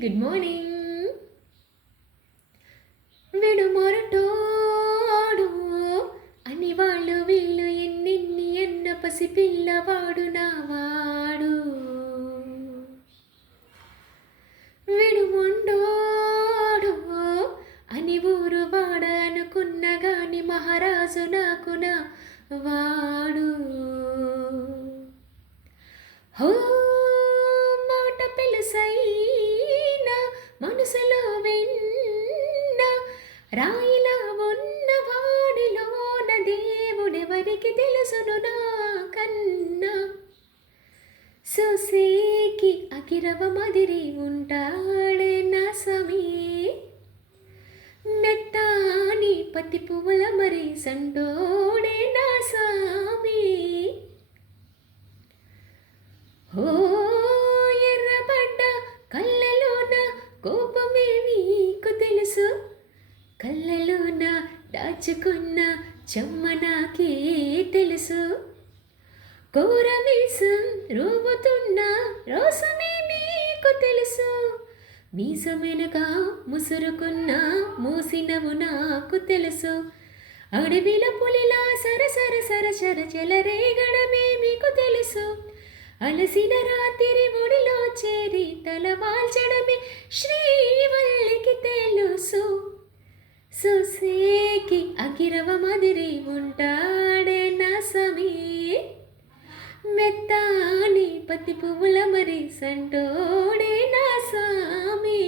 Good morning. వీడు మొరటోడు అని వాళ్ళు వీళ్ళు ఎన్నెన్ని అన్న పసిపిల్లవాడు నావాడు. వీడు మొండోడు అని ఊరు వాడ అనుకున్న గాని మహారాజు నాకు నా వాడు. హో మాట పెలుసైనా మనసులో వెన్న రాయిలా ఉన్న వాడిలోన దేవుడెవరికి తెలుసును నా కన్నా. సొసేకి అకిరవ మదిరి ఉంటాడే నా సమీ మెత్తాని పత్తి పువ్వుల మరి సంటోడే నా సామి. ఓ ఎర్రబడ్డ కళ్ళలోన కోపమే నీకు తెలుసు, కళ్ళలోన దాచుకున్న చెమ్మ నాకే తెలుసు. కోరమీసం రూపుతున్న రోసమే నీకు తెలుసు, మీసమెనక ముసురుకున్న మూసినవు నాకు తెలుసు. అడవిల పులిలా సరసర సరచర చెలరేగడమే మీకు తెలుసు, అలసిన రాత్రి ఒడిలో చేరి తలవాల్చడమే శ్రీవల్లికి తెలుసు. సొసేకి అకిరవ మదిరి ఉంటాడే నా సమీ మెత్తాని పత్తి పువ్వుల మరి సంటోడే నా సామి.